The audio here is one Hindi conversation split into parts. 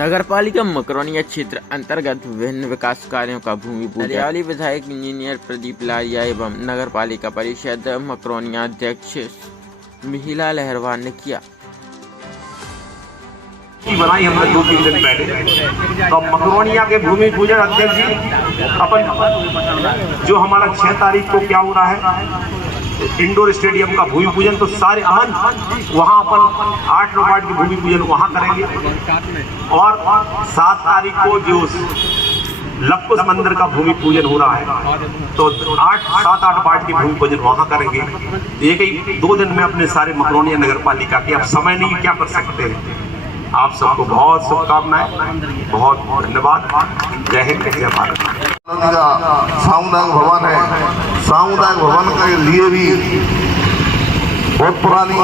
नगरपालिका मकरोनिया क्षेत्र अंतर्गत विभिन्न विकास कार्यों का भूमि पूजन नरियाली विधायक इंजीनियर प्रदीप लारिया एवं नगरपालिका परिषद मकरोनिया अध्यक्ष मिहिला लहरवान ने किया। बनाई हमने 2-3 दिन पहले, तो मकरोनिया के भूमि पूजन अध्यक्ष जी अपन जो हमारा 6 तारीख को क्या हो रहा है इंडोर स्टेडियम का भूमि पूजन, तो सारे अमन वहां अपन 8 वार्ड की भूमि पूजन वहां करेंगे और 7 तारीख को जो लक्कुस मंदिर का भूमि पूजन हो रहा है तो 7-8 वार्ड की भूमि पूजन वहां करेंगे। एक ही 2 दिन में अपने सारे मकरोनिया नगर पालिका के अब समय नहीं क्या कर सकते हैं। आप सबको बहुत शुभकामनाएं, बहुत धन्यवाद। जय हिंद, जय भारत। सामुदायिक भवन है, सामुदायिक भवन के लिए भी बहुत पुरानी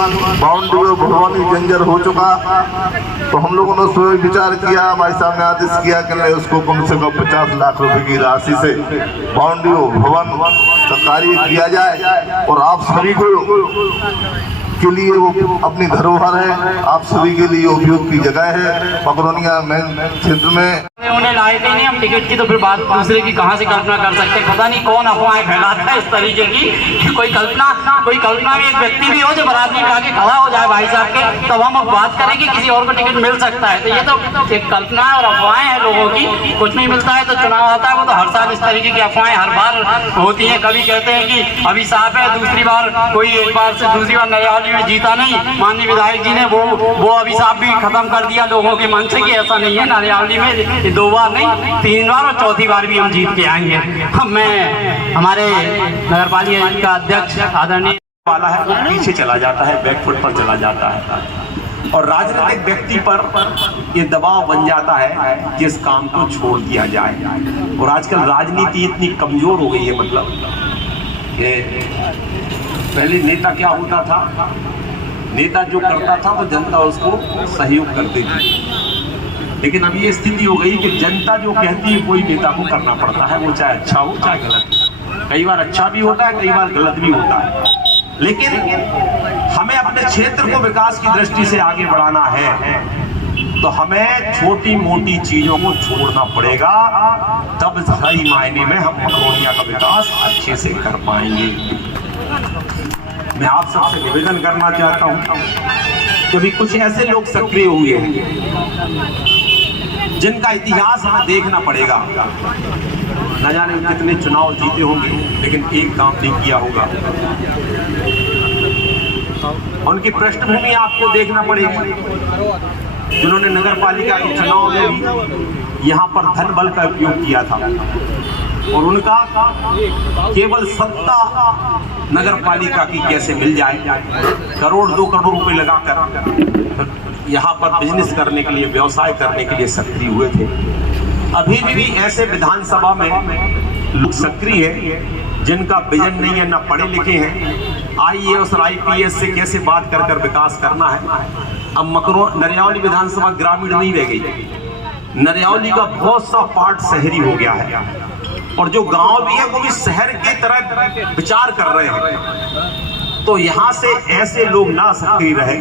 बाउंड्री भगवानी जंजर हो चुका, तो हम लोगों ने सोच विचार किया, भाई साहब ने आदेश किया कि नहीं उसको कम से कम 50 लाख रुपए की राशि से बाउंड्री भवन का कार्य किया जाए और आप सभी को के लिए वो अपनी धरोहर है, आप सभी के लिए उपयोग की जगह है। मकरोनिया मेन क्षेत्र में उन्हें लाए थे नहीं, हम टिकट की तो फिर बात दूसरे की कहां से कल्पना कर सकते हैं। पता नहीं कौन अफवाहें फैलाता है इस तरीके की कि कोई कल्पना में एक व्यक्ति भी हो जो बरादरी में आके खड़ा हो जाए भाई साहब के, तब हम बात करें कि किसी और को टिकट मिल सकता है। तो ये तो एक कल्पना और अफवाहें हैं लोगों की। कुछ नहीं मिलता है तो चुनाव आता है, वो तो हर साल इस तरीके की अफवाहें हर बार होती है। कभी कहते हैं कि अभी साफ है, दूसरी बार कोई एक बार से दूसरी बार नरियाली में जीता नहीं, माननीय विधायक जी ने वो अभिशाप भी खत्म कर दिया लोगों के मन से कि ऐसा नहीं है, नरियाली में 2 बार नहीं 3 बार और चौथी बार भी हम जीत के आएंगे। मैं हमारे नगर पालिका का अध्यक्ष आदरणीय वाला है वो पीछे चला जाता है, बैकफुट पर चला जाता है और राजनीतिक व्यक्ति पर ये दबाव बन जाता है कि इस काम को छोड़ दिया जाए। और आजकल राजनीति इतनी कमजोर हो गई है, मतलब पहले नेता क्या होता था, नेता जो करता था तो जनता उसको सहयोग करती थी, लेकिन अब ये स्थिति हो गई कि जनता जो कहती है कोई नेता को करना पड़ता है, वो चाहे अच्छा हो चाहे गलत। कई बार अच्छा भी होता है, कई बार गलत भी होता है, लेकिन हमें अपने क्षेत्र को विकास की दृष्टि से आगे बढ़ाना है तो हमें छोटी मोटी चीजों को छोड़ना पड़ेगा, तब सही मायने में हम मकरोनिया का विकास अच्छे से कर पाएंगे। मैं आप सबसे निवेदन करना चाहता हूं कि अभी कुछ ऐसे लोग सक्रिय हुए हैं जिनका इतिहास हमें देखना पड़ेगा। न जाने कितने चुनाव जीते होंगे, लेकिन एक काम नहीं किया होगा। उनकी पृष्ठभूमि आपको देखना पड़ेगी, जिन्होंने नगर पालिका के चुनाव में भी यहाँ पर धन बल का उपयोग किया था और उनका केवल सत्ता नगर पालिका की कैसे मिल जाए, 1-2 करोड़ रुपए लगाकर यहाँ पर बिजनेस करने के लिए, व्यवसाय करने के लिए सक्रिय हुए थे। अभी भी ऐसे विधानसभा में लोग सक्रिय हैं जिनका विजन नहीं है, ना पढ़े लिखे हैं, IAS और IPS से कैसे बात कर विकास करना है। अब नरियाली विधानसभा ग्रामीण नहीं रह गई, नरियाली का बहुत सा पार्ट शहरी हो गया है और जो गांव भी है वो भी शहर की तरह विचार कर रहे हैं। तो यहाँ से ऐसे लोग ना सक्रिय रहे,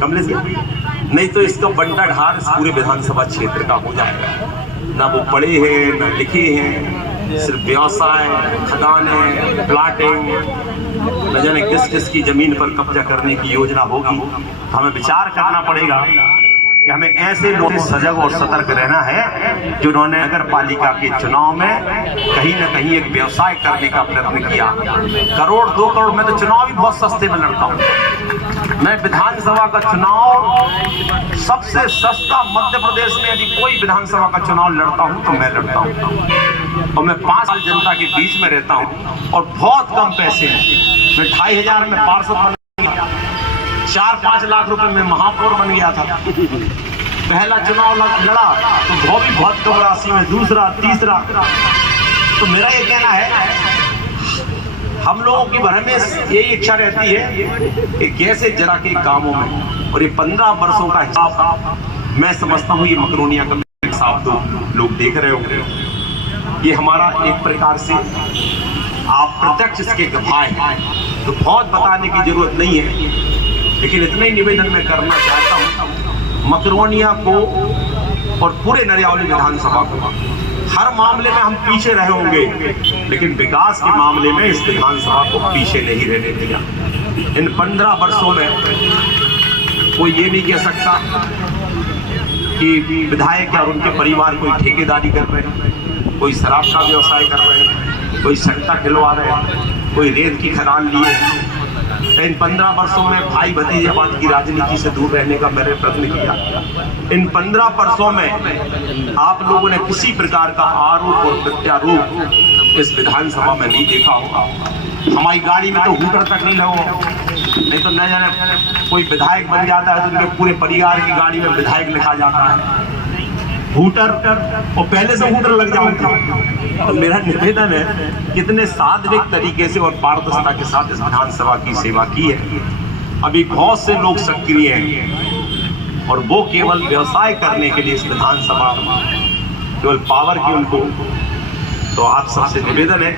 कमलेश नहीं तो इसका बंटा ढार इस पूरे विधानसभा क्षेत्र का हो जाएगा। ना वो पढ़े हैं ना लिखे हैं, सिर्फ व्यवसाय, खदानें, प्लाटिंग, न जाने किस की जमीन पर कब्जा करने की योजना होगी। हमें विचार करना पड़ेगा कि हमें ऐसे लोगों से सजग और सतर्क रहना है जिन्होंने नगर पालिका के चुनाव में कहीं न कहीं एक व्यवसाय करने का प्रयत्न किया। 1-2 करोड़ में तो चुनाव भी बहुत सस्ते में लड़ता हूँ। मैं विधानसभा का चुनाव सबसे सस्ता मध्य प्रदेश में यदि कोई विधानसभा का चुनाव लड़ता हूँ तो मैं लड़ता हूँ और मैं 5 साल जनता के बीच में रहता हूँ और बहुत कम पैसे हैं। मैं 2500 में पार्षद बन गया, 4-5 लाख रुपए में महापौर बन गया था। पहला चुनाव लड़ा तो बहुत कम राशि में, दूसरा, तीसरा। तो मेरा ये कहना है हम लोगों की भर में यही इच्छा रहती है कि कैसे जरा के कामों में, और ये 15 वर्षों का हिसाब मैं समझता हूँ ये मकरोनिया का हिसाब तो लोग देख रहे होंगे। ये हमारा एक प्रकार से आप प्रत्यक्ष इसके गवाह हैं, तो बहुत बताने की जरूरत नहीं है, लेकिन इतना ही निवेदन मैं करना चाहता हूँ मकरोनिया को और पूरे नरियावली विधानसभा को हर मामले में हम पीछे रहे होंगे, लेकिन विकास के मामले में इस विधानसभा को पीछे नहीं रहने दिया। इन 15 वर्षों में कोई ये नहीं कह सकता कि विधायक और उनके परिवार कोई ठेकेदारी कर रहे हैं, कोई शराब का व्यवसाय कर रहे हैं, कोई सट्टा खिलवा रहे हैं, कोई रेत की खदान लिए हैं। इन 15 वर्षों में भाई भतीजावाद की राजनीति से दूर रहने का मैंने प्रयत्न किया। इन 15 वर्षों में आप लोगों ने किसी प्रकार का आरोप और प्रत्यारोप इस विधानसभा में नहीं देखा होगा। हमारी गाड़ी में तो हूटर तक नहीं लगा, नहीं तो न जाने कोई विधायक बन जाता है तो उनके पूरे परिवार की गाड़ी में विधायक लिखा जाता है हूटर, और पहले से हूटर लग जाऊंगा। तो मेरा निवेदन है कितने सात्विक तरीके से और पारदर्शिता के साथ इस विधानसभा की सेवा की है। अभी बहुत से लोग सक्रिय हैं और वो केवल व्यवसाय करने के लिए इस विधानसभा केवल पावर की उनको। तो आप सबसे निवेदन है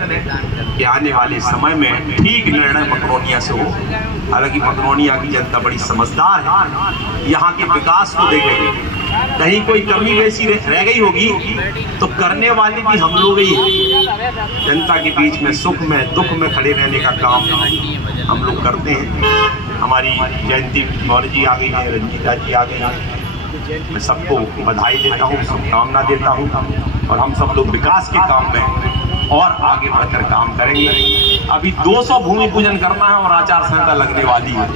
कि आने वाले समय में ठीक निर्णय मकरोनिया से हो। हालांकि मकरोनिया की जनता बड़ी समझदार है, यहाँ के विकास को देखेगी, कहीं कोई कमी वैसी रह गई होगी तो करने वाले भी हम लोग ही हैं। जनता के बीच में सुख में दुख में खड़े रहने का काम हम लोग करते हैं। हमारी जयंती मौर्य जी आ गई है, रंजीता जी आ गई हैं, मैं सबको बधाई देता हूँ, शुभकामना देता हूँ और हम सब लोग विकास के काम में और आगे बढ़कर काम करेंगे। अभी 200 भूमि पूजन करना है और आचार संहिता लगने वाली है।